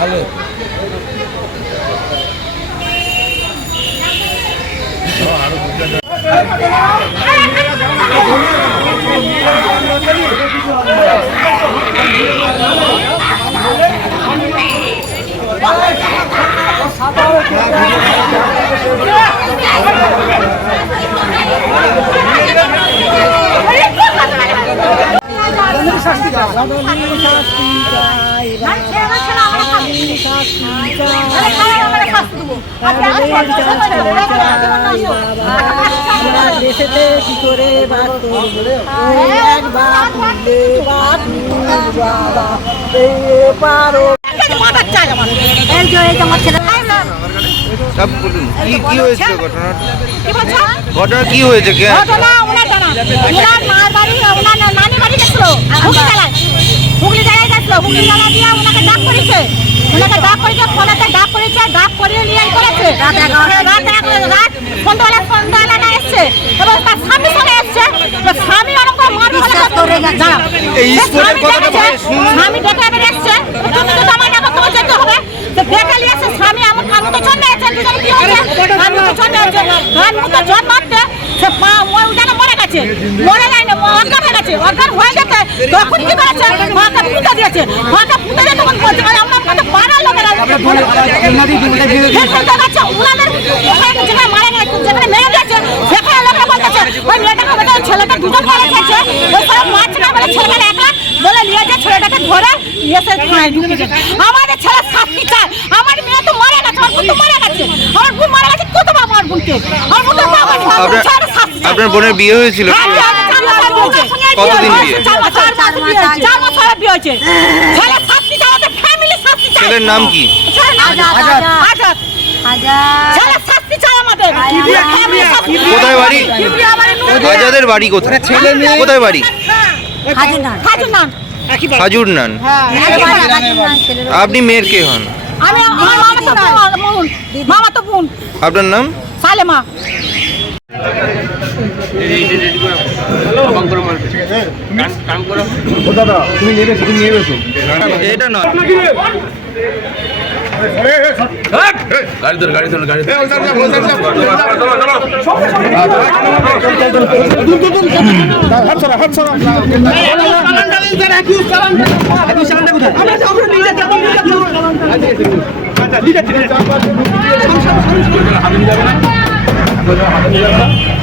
ভালো আমরা দেশেতে কি করে বাস একবার বাবা পারো এই যে এই আমার ছেলে সব বলুন কি কি হয়েছিল ঘটনা কি ঘটনা কি হয়েছে? ঘটনা দিয়ে ওনাকে ডাক করেছে। ওনাকে ডাক করেছে ফোনেতে ডাক করেছে ডাক করিয়ে নিয়ে করেছে রাত রাত সন্ধ্যাবেলা সন্ধ্যাবেলা না এসছে এবং তার স্বামীর সঙ্গে এসছে। তো স্বামী ওরকম স্বামী ডেকে এসছে। তুমি তো আমার ডাকো তোমার যেতে হবে। ডেকে নিয়ে এসে স্বামী আমার আমি তো জন্মে আছে দুজনে কি হয়েছে? আমি তো জন্মে আছে আমি তো জন্মাতে সে পা গেছে মরে যায় না অজ্ঞান হয়ে গেছে অজ্ঞান হয়ে গেছে। তখন কি করেছে? মাকে পুঁতে দিয়েছে। মাকে পুঁতে দিয়ে তখন বলছে "আরে আমার কত পাড়ার লোকেরা ফেসবুকে যাচ্ছে, উনাদের ওখানে যেখানে মারা গেছে, যেখানে মেরে দিয়েছে, সেখানে লোকেরা বলতেছে, ওই মেয়েটাকে ওদের ছেলেটা দুজন মারা গেছে, ওই সব মারছে না বলে ছেলেটাকে একা বলে নিয়ে যে ছেলেটাকে ধরে নিয়ে আমাদের ছেলে শাস্তি চায় আমার মেয়ে তো মারা গেছে আমার তো মারা গেছে। আমার বোন মারা গেছে কত পাবো আমার বোনকে? আমার বোনকে আপনার বোনের বিয়ে হয়েছিল হ্যাঁ। কতদিন বিয়ে? ছেলের নাম কি? কোথায় বাড়ি? আজাদের বাড়ি। কোথায়? ছেলে মেয়ে। কোথায় বাড়ি? হাজুর নান। হাজুর নান। হাজুর নান আপনি মেয়ের কে হন? আপনার নাম? মামা তো বোন মামা তো বোন আপনার নাম সালেমা এটা নয় গাড়ি ধর হাতে নিয়ে যাবে না